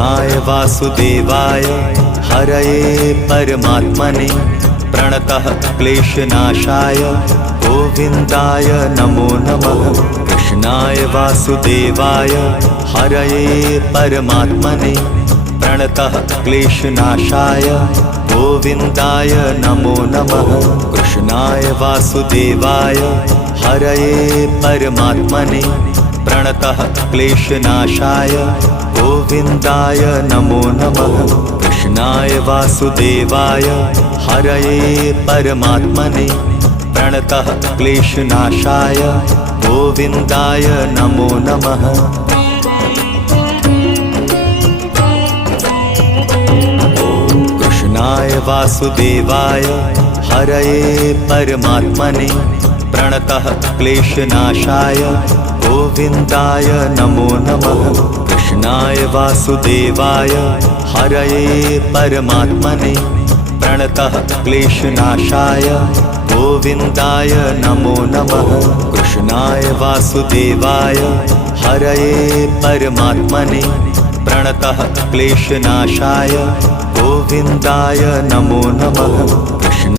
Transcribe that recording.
कृष्णाय वासुदेवाय हरये परमात्मने प्रणतः क्लेशनाशाय गोविन्दाय नमो नमः। कृष्णाय वासुदेवाय हरये परमात्मने प्रणतः क्लेशनाशाय गोविन्दाय नमो नमः। कृष्णाय वासुदेवाय हरये परमात्मने प्रणतः क्लेशनाशाय गोविन्दाय नमो नमः। कृष्णाय वासुदेवाय हरये परमात्मने प्रणतः क्लेशनाशाय गोविन्दाय नमो नमः। कृष्णाय वासुदेवाय हरये परमात्मने प्रणतः क्लेशनाशाय गोविन्दाय नमो नमः। कृष्णाय वासुदेवाय हरये परमात्मने प्रणतः क्लेशनाशाय गोविन्दाय नमो नमः। कृष्णाय वासुदेवाय हरये परमात्मने प्रणतः क्लेशनाशाय गोविन्दाय नमो नमः।